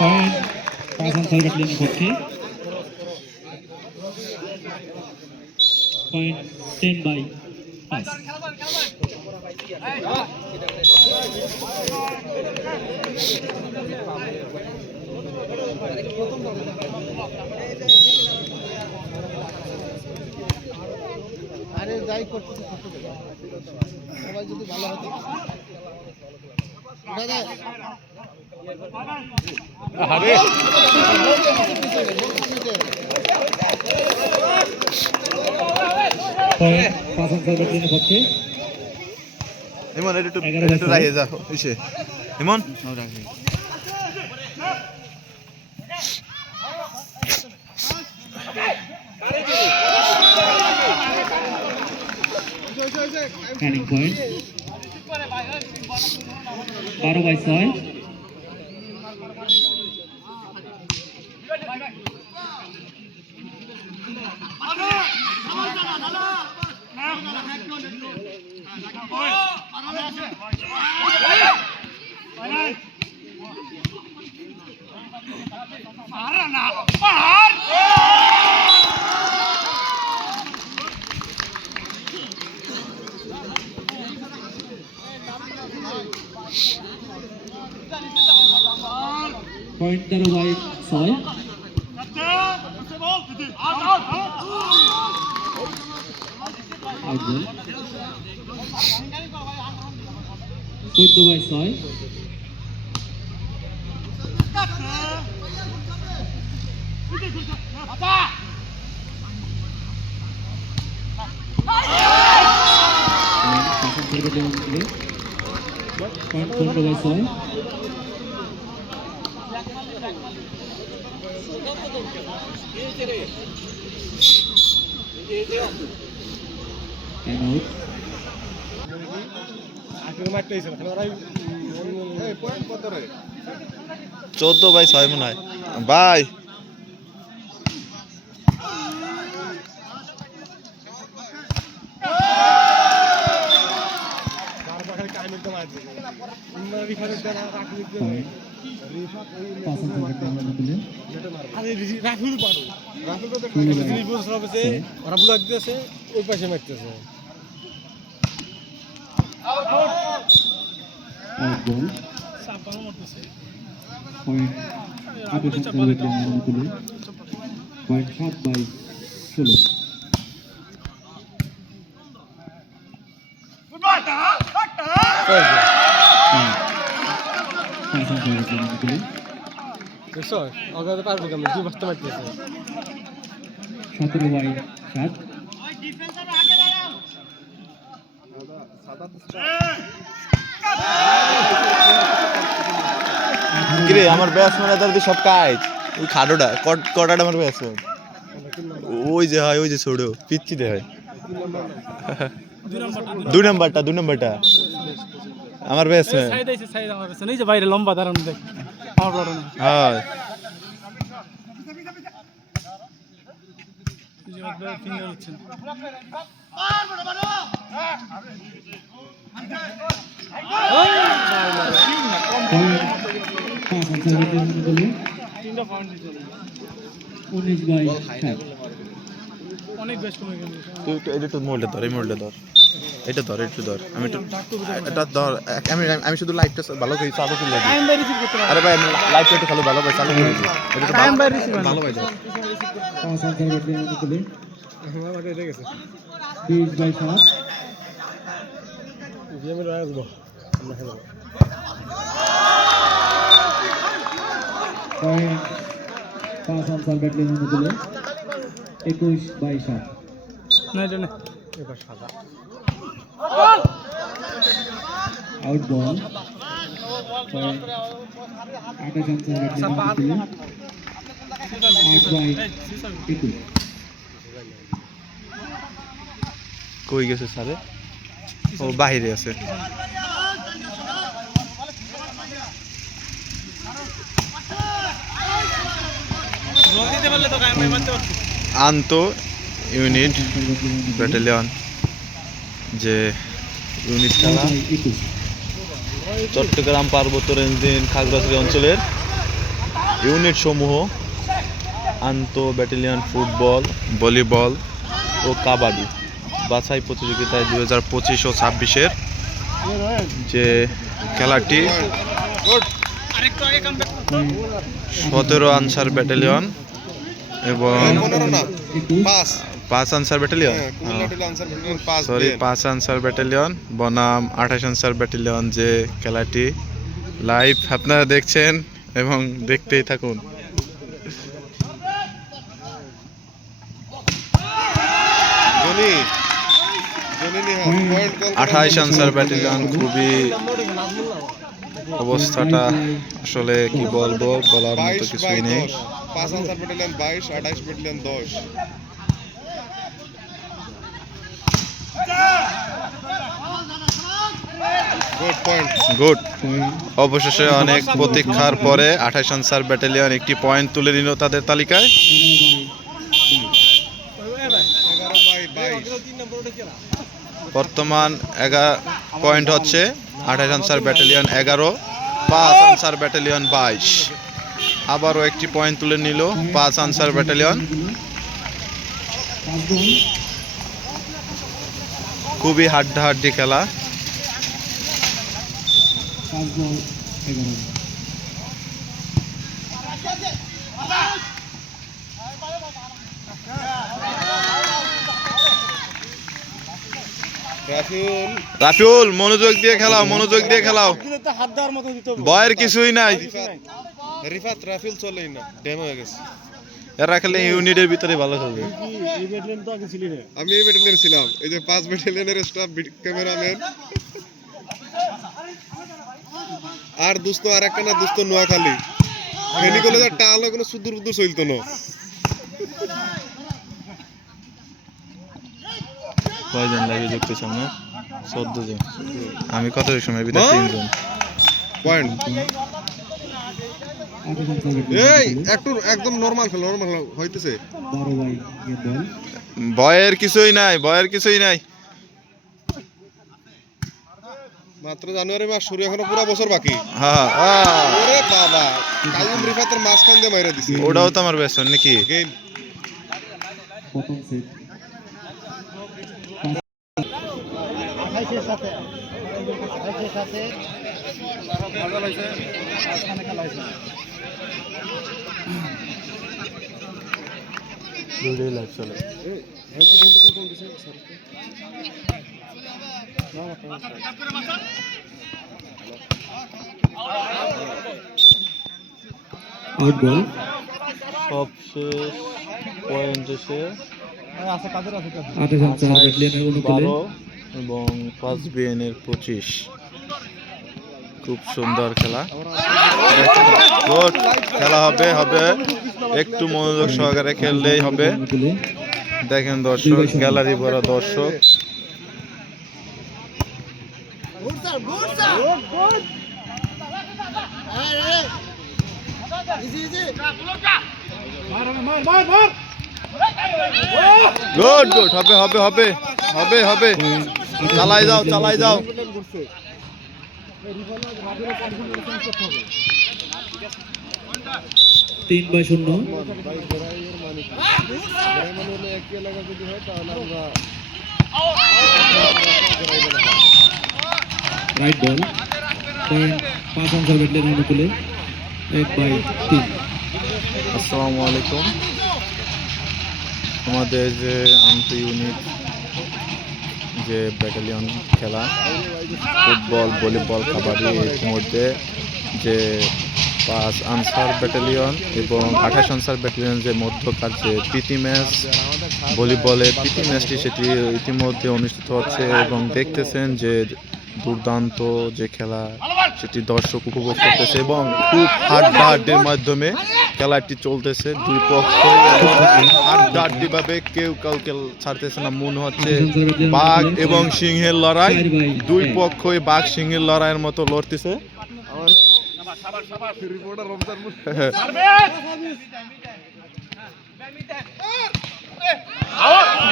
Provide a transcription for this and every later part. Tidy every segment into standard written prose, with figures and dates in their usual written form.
Point পাঁচ answer ব্যাটালিয়নের পক্ষে। Point 10/5। আরে যাই করতে সবাই যদি ভালো হতো পয়েন্ট পাঁচ আনসার ব্যাটালিয়নের পক্ষে। ইমন একটু রাখিয়ে যা ইসে Emon running point 12/6। Point 13/6। Out ball 14/6। Point 15/6। Time out. 14/6 মনে হয় ভাই। ওরা বুলাক দিতেছে ওই পাশে মারতেছে। পয়েন্ট 7/16। দেখছো ওকে পারবো কেমন দুই বস্তা মারতেছে। 17/7। কিরে আমার ব্যাটসম্যান এদের সব কাজ ওই খাডোটা কটাটা আমার ব্যাটসম্যান ওই যে হয় ওই যে ছোড়ো পিচ্ছি দে হয় 2 নাম্বারটা আমার ব্যাটসম্যান এই যে বাইরে লম্বা দাঁড়ানো দেখ আমার বড় না। হ্যাঁ ফিঙ্গার হচ্ছে অনেক বেশ কমে গেল। তুই এটা তো মোল্ডে ধর এই মোল্ডে ধর এটা ধর একটু ধর আমি একটু এটা ধর আমি শুধু লাইটটা ভালো করে চালু করে লাগি। আরে ভাই লাইটটা একটু ভালো করে চালু করে দিই এটা তো ভালো ভাই ধর 20/7। আমি আসবো পয়েন্ট 5 আনসার ব্যাটালিয়নের মধ্যে 21/7। না এটা না এবার সাদা আউট বল। পয়েন্ট 28 আনসার ব্যাটালিয়নের মধ্যে 8/21। কই গেছে স্যারে ও বাইরে আছে আনতো ইউনিট ব্যাটালিয়ন যে ইউনিট খেলা চট্টগ্রাম পার্বত্য রেঞ্জের খাগড়াছড়ি অঞ্চলের ইউনিট সমূহ আন্ত ব্যাটালিয়ন ফুটবল, ভলিবল ও কাবাডি বাছাই প্রতিযোগিতায় 2025 ও 26-এর যে খেলাটি 17 আনসার ব্যাটালিয়ন এবং 5 Ansar battalion sorry 5 Ansar battalion বনাম 28 আনসার ব্যাটালিয়ন যে খেলাটি লাইভ আপনারা দেখছেন এবং দেখতেই থাকুন। 28 আনসার ব্যাটালিয়ন খুবই অবস্থাটা আসলে কি বলবো, বলার মতো কিছুই নেই। 5 আনসার ব্যাটালিয়ন 22, 28 ব্যাটালিয়ন 10। গুড। অবশেষে অনেক প্রতীক্ষার পরে 28 আনসার ব্যাটালিয়ন একটি পয়েন্ট তুলে নিল তাদের তালিকায়। বর্তমান 11 পয়েন্ট হচ্ছে 28 আনসার ব্যাটালিয়ন 11, 5 আনসার ব্যাটালিয়ন 22। আবারও একটি পয়েন্ট তুলে নিল 5 আনসার ব্যাটালিয়ন। খুবই হাড্ডাহাড্ডি খেলা। রাফিউল মনোযোগ দিয়ে খেলাও, মনোযোগ দিয়ে খেলাও, ভয়ের কিছুই নাই। রিফাত রাফিল চলেই না, ড্যাম হয়ে গেছে। এরা খেলে ইউনিটের ভিতরে ভালো খেলবে। আমি এই ব্যাটালিয়ন ছিলাম, এই যে 5 ব্যাটালিয়নের স্টাফ ক্যামেরাম্যান আর দোস্ত আর একটা না দোস্ত নোয়াখালী ফেনি কলেজের টাল কোনো সুদূর বুদূর চলতো না। কয়জন লাগে যুক্ত সামনে? 14 জন। আমি কত সময় ভিতরে 3 জন পয়েন্ট। এই একটু একদম নরমাল খেল, নরমাল খেল হইতেছে। ভয়ের কিছুই নাই, ভয়ের কিছুই নাই। মাত্র জানুয়ারি মাস শুরু, এখনো পুরো বছর বাকি। হ্যাঁ ওরে বাবা, কাইম রিফাতের মাঝখান দিয়ে মাইরা দিছে। ওটাও তো আমার বেস্ট নাকি? গেম দুটোই লাইভ চলে। সবশেষ পয়েন্ট এসে 12 এবং 5 বিএনের 25। খুব সুন্দর খেলা, গুড খেলা হবে হবে একটু মনোযোগ সহকারে খেললেই হবে। দেখেন দর্শক, গ্যালারি ভরা দর্শক। গুড গুড হবে হবে হবে হবে হবে চালাই যাও, চালাই যাও। 3/0। রাইট বল, পয়েন্ট 5 আনসার ব্যাটালিয়ন অনুকূলে 1/3। আসসালামু আলাইকুম। আমাদের যে আন্ত ইউনিট যে ব্যাটালিয়ন খেলা ফুটবল, ভলিবল, কাবাডি, এর মধ্যে যে 5 আনসার ব্যাটালিয়ন এবং 28 আনসার ব্যাটালিয়ন যে মধ্যকার যে প্রীতি ম্যাচ, ভলিবলের প্রীতি ম্যাচটি সেটি ইতিমধ্যে অনুষ্ঠিত হচ্ছে এবং দেখতেছেন যে দুর্দান্ত যে খেলা সেটি দর্শক উপভোগ করতেছে এবং খুব হাড্ডাহাড্ডির মাধ্যমে খেলাটি চলতেছে। দুই পক্ষ হাড্ডাহাড্ডি ভাবে কেউ কাউকে ছাড়তেছে না, মনে হচ্ছে বাঘ এবং সিংহের লড়াই। দুই পক্ষই বাঘ সিংহের লড়াইয়ের মতো লড়তেছে।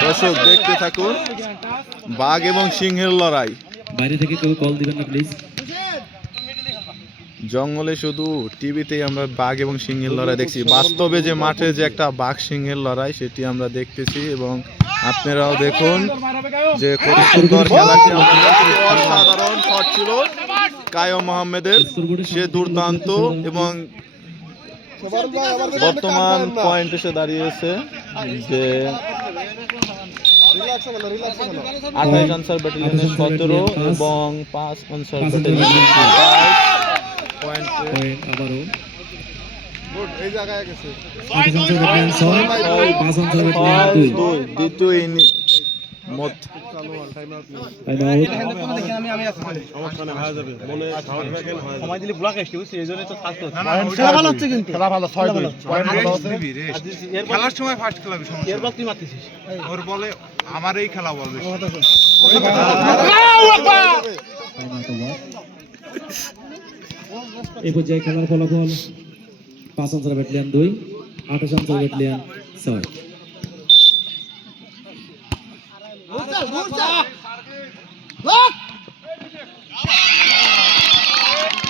দর্শক দেখতে থাকুন, বাঘ এবং সিংহের লড়াই। বাইরে থেকে কেউ কল দিবেন না প্লিজ। জঙ্গলে শুধু টিভিতেই আমরা বাঘ এবং সিংহের লড়াই দেখছি, বাস্তবে যে মাঠে যে একটা বাঘ সিংহের লড়াই সেটি আমরা দেখতেছি। এবং আপনারাও দেখুন যে কত সুন্দর খেলাটি, অসাধারণ শট ছিল কায়ম মোহাম্মেদের, সে দুর্দান্ত। এবং বর্তমান পয়েন্ট এসে দাঁড়িয়েছে যে 28 আনসার ব্যাটালিয়নের 17 এবং 5 আনসার ব্যাটালিয়নের 22 পয়েন্ট। আবারও এই জায়গায় গেছে 28 আনসার ব্যাটালিয়ন 6 5 আনসার ব্যাটালিয়ন 2 দ্বিতীয় মত টাইম আউট সময় দিলে ব্লক আসছে বুঝছিস, এইজন্যই তো ফাস্ট হচ্ছে। খেলা ভালো হচ্ছে কিন্তু, খেলা ভালো 6 2 পয়েন্ট ভালো হচ্ছে। খেলার সময় ফার্স্ট খেলাবি, এর বল তুই মারতেছিস, ওর বলে আমার এই খেলা বল বেশি। এই পর্যায়ে খেলার ফলাফল 5 Ansar battalion 2 28 Ansar battalion 6।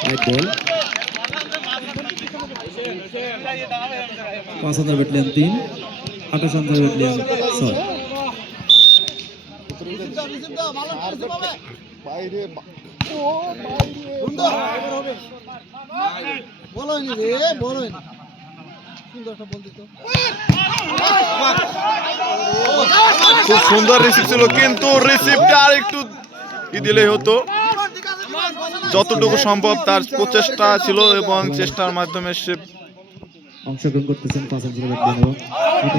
Right ball 5 Ansar battalion 3 28 Ansar battalion 6। বাইরে খুব সুন্দর রিসিভ ছিল, কিন্তু রিসিভটা আর একটু দিলেই হতো। যতটুকু সম্ভব তার প্রচেষ্টা ছিল এবং চেষ্টার মাধ্যমে সে অংশগ্রহণ করতেছেন 5 আনসার ব্যাটালিয়ন।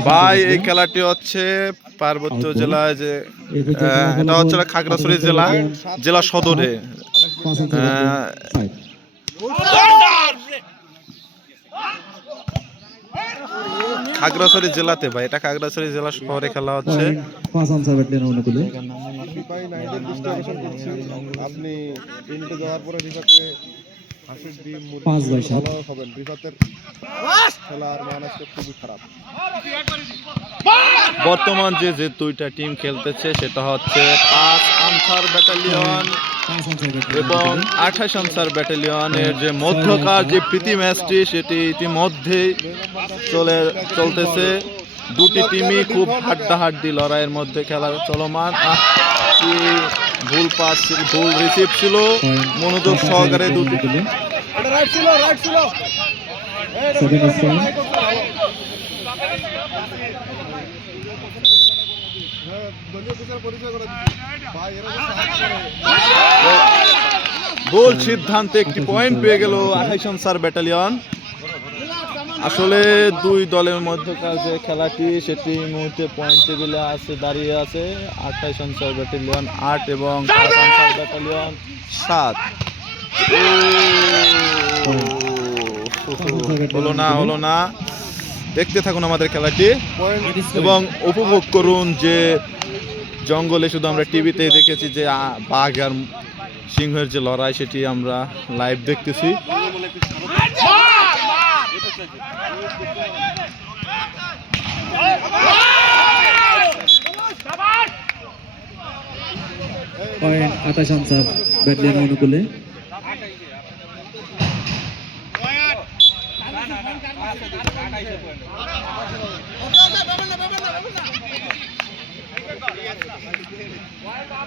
ভাই এই খেলাটি হচ্ছে পার্বত্য জেলায় যে এটা হচ্ছে খাগড়াছড়ি জেলা সদরে, 5 আনসার ব্যাটালিয়ন 5। খাগড়াছড়ি জেলাতে ভাই, এটা খাগড়াছড়ি জেলা শহরে খেলা হচ্ছে। 5 আনসার ব্যাটালিয়ন অনুকূলে সিপাহী নাইটের দৃষ্টি আকর্ষণ করছি, আপনি ইউনিটে যাওয়ার পরে রিফাতকে হাসির ডিম 5/7 ভালো হবেন। রিফাতের খেলার মান আজকে খুবই খারাপ। বর্তমান যে দুইটা টিম খেলতেছে সেটা হচ্ছে 5 আনসার ব্যাটালিয়ন 5 আনসার এবং ব্যাটালিয়ন 28 আনসার ব্যাটালিয়নের যে মধ্যকার যে প্রীতি ম্যাচটি সেটি ইতিমধ্যেই চলতেছে। দুটি টিমই খুব হাড্ডাহাড্ডি লড়াইয়ের মধ্যে খেলা চলমান। কি ভুল পাস, ভুল রিসিভ ছিল, মনোযোগ সহকারে দুটি দলীয় বিচার পরিচয় করে ভাই, এরা যে সাহায্য করে। ভুল সিদ্ধান্তে একটি পয়েন্ট পেয়ে গেল 28 আনসার ব্যাটালিয়ন। আসলে দুই দলের মধ্যকার যে খেলাটি সেটি মুহূর্তে পয়েন্ট টেবিলে দাঁড়িয়ে আছে 28 আনসার ব্যাটালিয়ন 8 এবং 5 আনসার ব্যাটালিয়ন 7। হলো না। দেখতে থাকুন আমাদের খেলাটি এবং উপভোগ করুন যে জঙ্গলে শুধু আমরা টিভিতে দেখেছি যে বাঘ আর সিংহের যে লড়াই সেটি আমরা লাইভ দেখতেছি। পয়েন্ট 28 আনসার ব্যাটালিয়ন অনুকূলে।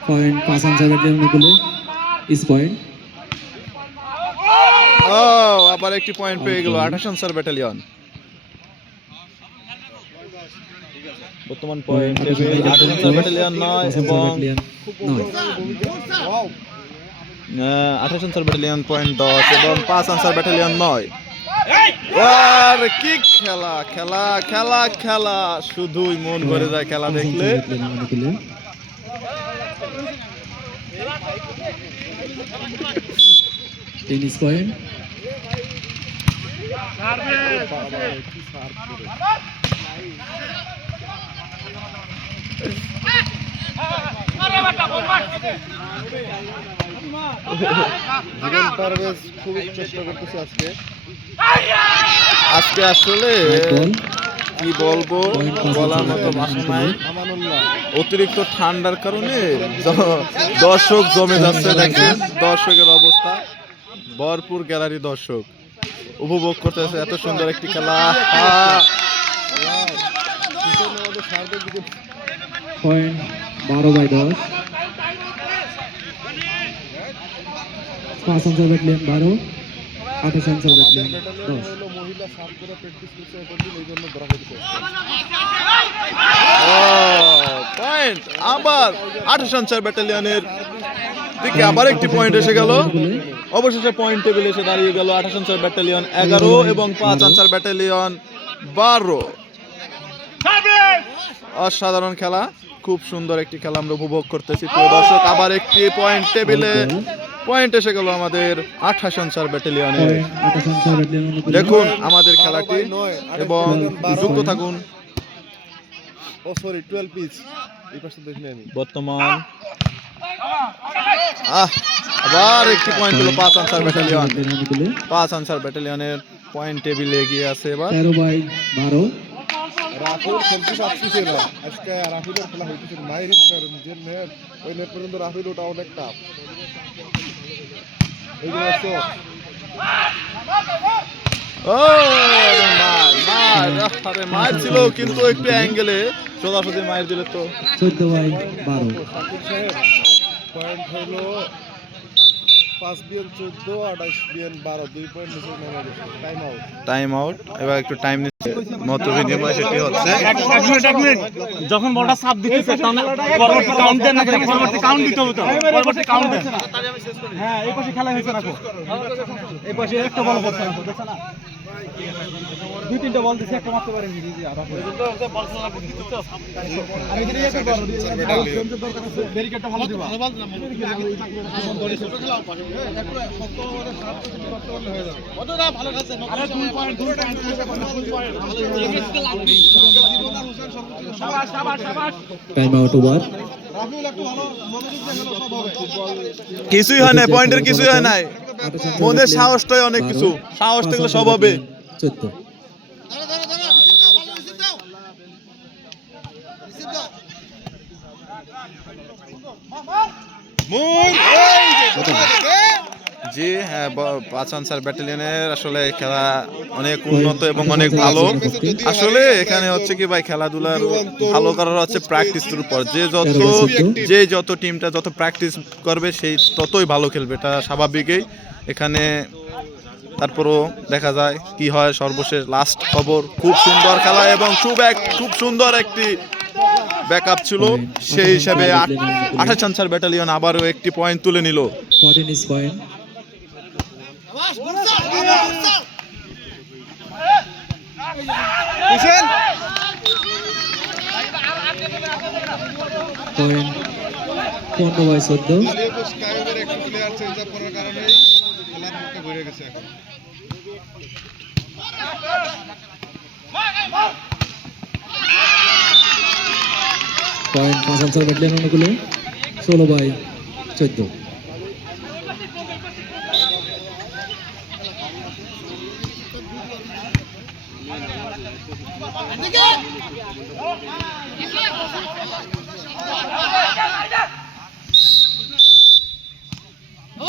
পয়েন্ট 5 আনসার ব্যাটালিয়ন অনুকূলে। ইস পয়েন্ট আবার একটি পয়েন্ট পেয়ে গেল 28 আনসার ব্যাটালিয়ন। বর্তমান পয়েন্ট 28 আনসার ব্যাটালিয়ন 9 এবং 28 আনসার ব্যাটালিয়ন পয়েন্ট 10 এবং 5 আনসার ব্যাটালিয়ন 9। আর কি খেলা খেলা খেলা খেলা, শুধুই মন ভরে যায় খেলা দেখলে। টেনিস পয়েন্ট জীবন পারভেজ খুব চেষ্টা করতেছে আজকে আসলে কি বলবো, বলার মতো ভাষা নাই। অতিরিক্ত ঠান্ডার কারণে দর্শক জমে যাচ্ছে, দেখছেন দর্শকের অবস্থা। ভরপুর গ্যালারি দর্শক উপভোগ করতেছে এত সুন্দর একটি খেলা। Point 12/10। 5 Ansar battalion 12, 28 Ansar battalion 10। মহিলা সার্ভ করে প্র্যাকটিস করছে এটার জন্য এই জন্য ধরা হয়েছে। পয়েন্ট আবার 28 আনসার ব্যাটালিয়নের দিকে আবার একটি পয়েন্ট এসে গেল। অবশেষে পয়েন্ট টেবিল এসে দাঁড়িয়ে গেল 28 আনসার ব্যাটালিয়ন 11 এবং 5 আনসার ব্যাটালিয়ন 12। অসাধারণ খেলা, খুব সুন্দর একটি খেলা আমরা উপভোগ করতেছি। প্রিয় দর্শক, আবার একটি পয়েন্ট টেবিলে পয়েন্ট এসে গেল আমাদের 28 আনসার ব্যাটালিয়নের। পয়েন্ট 28 আনসার ব্যাটালিয়ন অনুকূলে। দেখুন আমাদের খেলাটি এবং যুক্ত থাকুন। ও সরি 12 পিচ এই পাশে দেখিনি আমি। বর্তমান আবার একটি পয়েন্ট পেল 5 আনসার ব্যাটালিয়ন। অনুকূলে। 5 আনসার ব্যাটালিয়নের পয়েন্ট টেবিলে এগিয়ে আছে এবার। 13/12। রাফিল খেলতে পারছিস না আজকে। রাফিলের খেলা হইতেছে মাইর যে নেট, ওই নেট পর্যন্ত রাফিল ওটা অনেক টাফ। এই যে দেখছো ও মার ছিল কিন্তু একটু অ্যাঙ্গেলে সোজাসুজি মার দিলে তো। 14/12। শাকিব সাহেব পয়েন্ট হলো 5 বিএন 14, 28 বিএন 12, 2 পয়েন্ট নিচে নেমে গেছে। Time out. টাইম আউট, এবার একটু টাইম নিচ্ছে মত বিনিময় সেটি হচ্ছে। এক মিনিট যখন বলটা সাপ দিতেছে তখন পরবর্তী কাউন্ট দেন না, পরবর্তী কাউন্ট দিতে হবে তো, পরবর্তী কাউন্ট দেন। হ্যাঁ এই পাশে খেলা হয়েছে রাখো, এই পাশে একটা বল করছে রাখো, দেখছ না 2-3টা বল দিছে, একটা মারতে পারেনি জি। আর বল খেলা দিতে তো আর এখানে একটা বল দরকার আছে, ব্যারিকেডটা ভালো দিবা। কতটা ভালো খেলছে, আরে 2 পয়েন্ট টাইম আউট ওভার। কিছুই হয় নাই, পয়েন্টের কিছুই হয় নাই। মনের সাহসটাই অনেক কিছু, সাহস থাকলে সব হবে। 14। জি হ্যাঁ, 5 আনসার ব্যাটালিয়নের আসলে খেলা অনেক উন্নত এবং অনেক ভালো। আসলে এখানে হচ্ছে কি ভাই, খেলাধুলার ভালো করার হচ্ছে প্র্যাকটিসের উপর। যে যত টিমটা যত প্র্যাকটিস করবে সেই ততই ভালো খেলবে, এটা স্বাভাবিকই। এখানে তারপরও দেখা যায় কি হয়। সর্বশেষ লাস্ট খবর, খুব সুন্দর খেলা এবং খুব সুন্দর একটি ব্যাকআপ ছিল। সেই হিসাবে 28 আনসার ব্যাটালিয়ন আবারও একটি পয়েন্ট তুলে নিল। 14 is point. Point 15/14. আলিয়াপুর স্কাইওয়ের একটা প্লেয়ার চেঞ্জ আপ করার কারণে খেলার মুখটা ঘুরে গেছে এখন। Point 5 আনসার ব্যাটালিয়ন অনুকূলে। 16/14.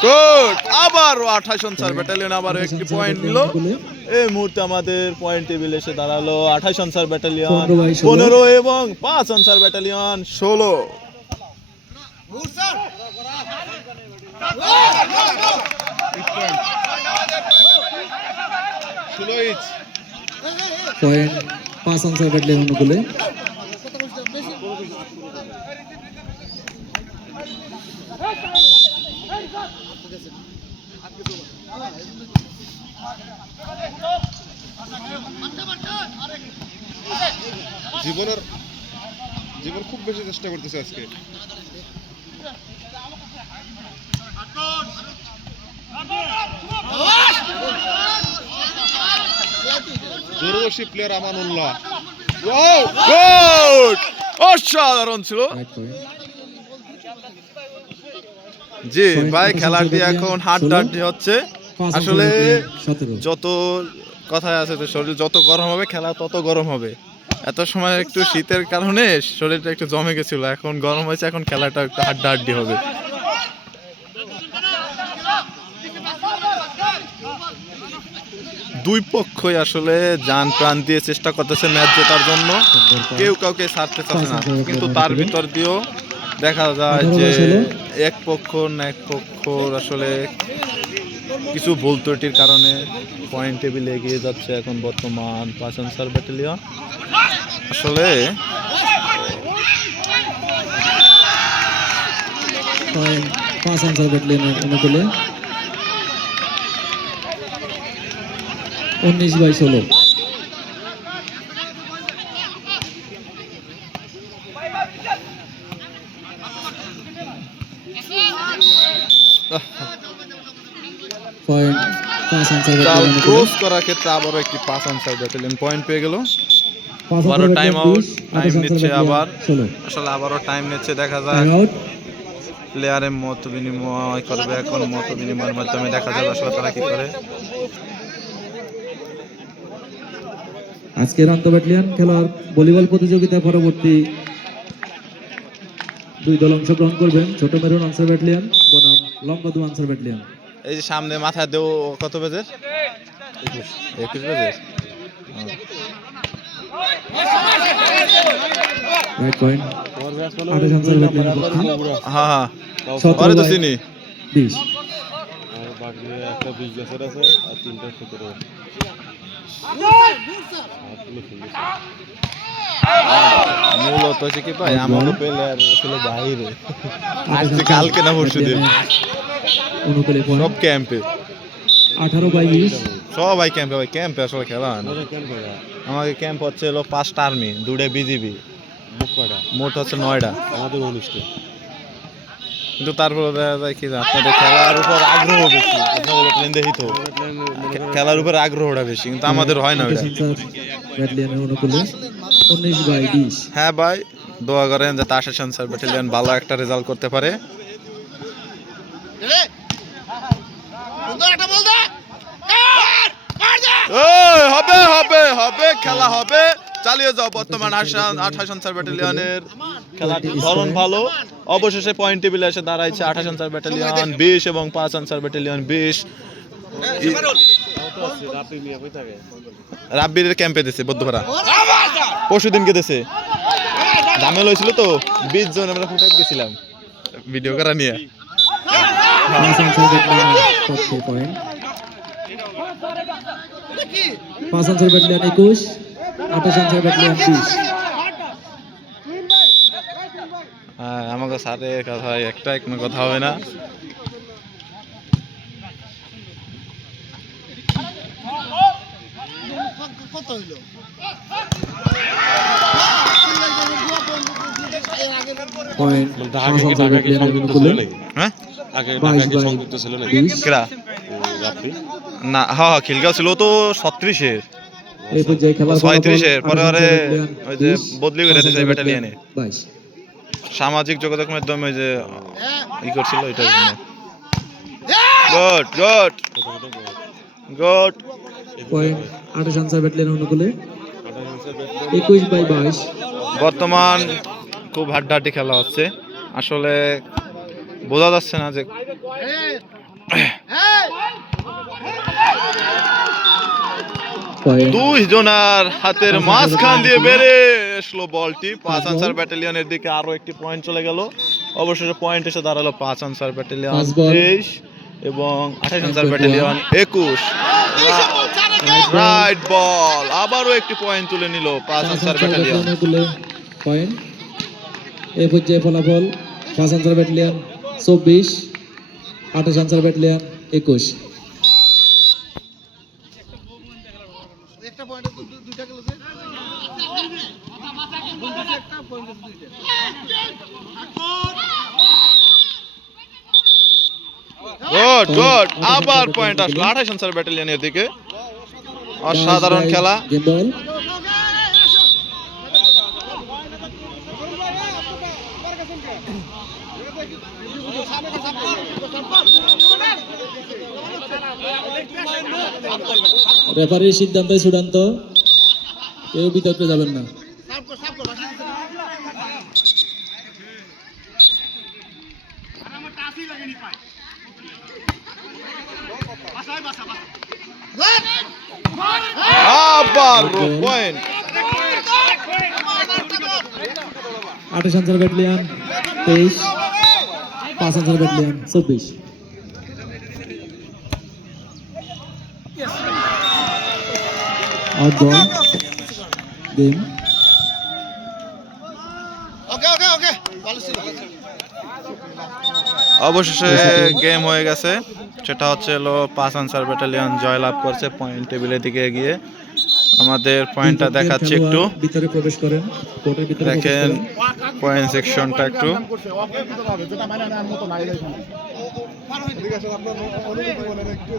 গুড, আবারও 28 আনসার ব্যাটালিয়ন আবারও একটি পয়েন্ট নিল। এই মুহূর্তে আমাদের পয়েন্ট টেবিল এসে দাঁড়ালো 28 আনসার ব্যাটালিয়ন 15 এবং 5 Ansar battalion 16। Point 5 Ansar battalion অনুকূলে। জীবন খুব বেশি চেষ্টা করতেছে আজকে। দূরদর্শী প্লেয়ার আমানুল্লাহ। গুড, অসাধারণ ছিল। জি ভাই, খেলাটি এখন হাড্ডাহাড্ডি হচ্ছে। আসলে যত কথায় আছে যে শরীর যত গরম হবে খেলা তত গরম হবে। এত সময় একটু শীতের কারণে শরীরটা একটু জমে গেছিল, এখন গরম হয়েছে, এখন খেলাটা একটু হাড্ডাহাড্ডি হবে। দুই পক্ষই আসলে জান প্রাণ দিয়ে চেষ্টা করতেছে ম্যাচ জেতার জন্য, কেউ কাউকে ছাড়তে চাচ্ছে না, কিন্তু তার ভিতর দিয়েও দেখা যায় যে এক পক্ষ না এক পক্ষর আসলে কিছু ভুল ত্রুটির কারণে পয়েন্ট টেবিলে এগিয়ে যাচ্ছে এখন বর্তমান 5 আনসার ব্যাটালিয়ন। আসলে পয়েন্ট 5 আনসার ব্যাটালিয়নের অনুকূলে 19/16। পয়েন্ট 5 আনসার ব্যাটালিয়ন ক্রস করার ক্ষেত্রে আবারও একটি 5 আনসার ব্যাটালিয়ন পয়েন্ট পেয়ে গেল। 5 আবারও answer time battalion out, 20, time 28 নিচ্ছে আনসার আবার, ব্যাটালিয়ন 16। আসলে আবারও টাইম নিচ্ছে, দেখা যায় টাইম আউট। প্লেয়ারের মত বিনিময় করবে, এখন মত বিনিময়ের মাধ্যমে দেখা যাবে আসলে তারা কি করে। আজকের আন্তঃ ব্যাটালিয়ন খেলার ভলিবল প্রতিযোগিতা পরবর্তী 2 দল অংশগ্রহণ করবেন। ছোট মেরুন আনসার ব্যাটালিয়ন বনাম লম্বাদু আনসার ব্যাটালিয়ন। এই যে সামনে মাথা দেও কত বাজে? 21 বাজে। রাইট পয়েন্ট 28 আনসার ব্যাটালিয়ন হ্যাঁ হ্যাঁ, 17 পরে তো বাই চিনি। 20। আর বাকি একটা 20 বছর আছে আর 3টা 17 মূলত হচ্ছে কি ভাই, আমারও প্লেয়ার আসলে বাইরে আজকে কালকে না পরশু দিন অনুকূলে সব পয়েন্ট ক্যাম্পে, 18/20। সবাই ক্যাম্পে। ভাই ক্যাম্পে আসলে খেলা হয় না। আমাকে ক্যাম্প হচ্ছে হলো 5টা আর্মি, 2টা বিজিবি, মোট হচ্ছে 9টা আমাদের অনুষ্ঠান। কিন্তু তারপরে দেখা যায় কি আপনাদের খেলার উপর আগ্রহ বেশি, আপনাদের দেখি তো খেলার উপর আগ্রহটা বেশি, কিন্তু আমাদের হয় না ওইটা। 28 আনসার ব্যাটালিয়নের অনুকূলে 19/20। হ্যাঁ ভাই, দোয়া করেন যাতে 28 আনসার ব্যাটালিয়ন ভালো একটা রেজাল্ট করতে পারে। হবে হবে হবে, খেলা হবে, চালিয়ে যাও। বর্তমান 28 আনসার ব্যাটালিয়নের খেলাটির ধরন ভালো, অবশেষে পয়েন্ট টেবিলে এসে দাঁড়াইছে 28 আনসার ব্যাটালিয়ন 20 এবং 5 আনসার ব্যাটালিয়ন 20। রাব্বিরের ক্যাম্পে দিছে বদ্ধপাড়া, পরশু দিনকে দিছে, ঝামেলা হয়েছিল তো 20 জন আমরা ফুটে গেছিলাম ভিডিও করা নিয়ে। 5 আনসার ব্যাটালিয়নের পক্ষে point 5 Ansar battalion 21, 28 Ansar battalion 20। হ্যাঁ, আমাকে সাথে কথা একটা কোনো কথা হবে না। পয়েন্ট 5 আনসার ব্যাটালিয়নের অনুকূলে হ্যাঁ 22/20। কেরা না, হ্যাঁ খিলগাঁও ছিল তো 36-এর, এই পর্যায়ে খেলার 36-এর পরে ওরে ওই যে বদলি করে দিয়েছে ব্যাটালিয়নে। 22। সামাজিক যোগাযোগ মাধ্যমে ওই যে ই করছিল এটার জন্য। Good good good. Point 28 Ansar ব্যাটালিয়নের অনুকূলে 21/22। বর্তমান খুব হাড্ডাহাড্ডি খেলা হচ্ছে, আসলে বোঝা যাচ্ছে না যে পয়েন্ট 2 জনের হাতের মাঝখান দিয়ে বেড়ে আসলো বলটি 5 আনসার ব্যাটালিয়নের দিকে। আরো একটি পয়েন্ট চলে গেল, অবশেষে পয়েন্ট এসে দাঁড়ালো 5 আনসার ব্যাটালিয়ন 23 এবং 28 আনসার ব্যাটালিয়ন 21। রাইট বল, আবারও একটি পয়েন্ট তুলে নিল 5 আনসার ব্যাটালিয়ন। অনুকূলে পয়েন্ট। এই পর্যায়ে ফলাফল 5 Ansar battalion 24, 28 Ansar battalion 21। Good good, আবার পয়েন্ট আসলো 28 আনসার ব্যাটালিয়নের দিকে। অসাধারণ খেলা। গেম বল। রেফারির সিদ্ধান্তই চূড়ান্ত, কেউ বিতর্কে যাবেন না। আবার Goal. Point 28 Ansar battalion 23, 5 Ansar battalion 24। Out বল, গেম। অবশেষে গেম হয়ে গেছে, সেটা হচ্ছে হলো 5 আনসার ব্যাটালিয়ন জয়লাভ করছে পয়েন্ট টেবিলের দিকে এগিয়ে। আমাদের পয়েন্টটা দেখাচ্ছি একটু, ভিতরে প্রবেশ করেন, কোর্টের ভিতরে প্রবেশ দেখেন করেন। পয়েন্ট সেকশনটা একটু। ঠিক আছে আপনার অনুমতি বলেন একটু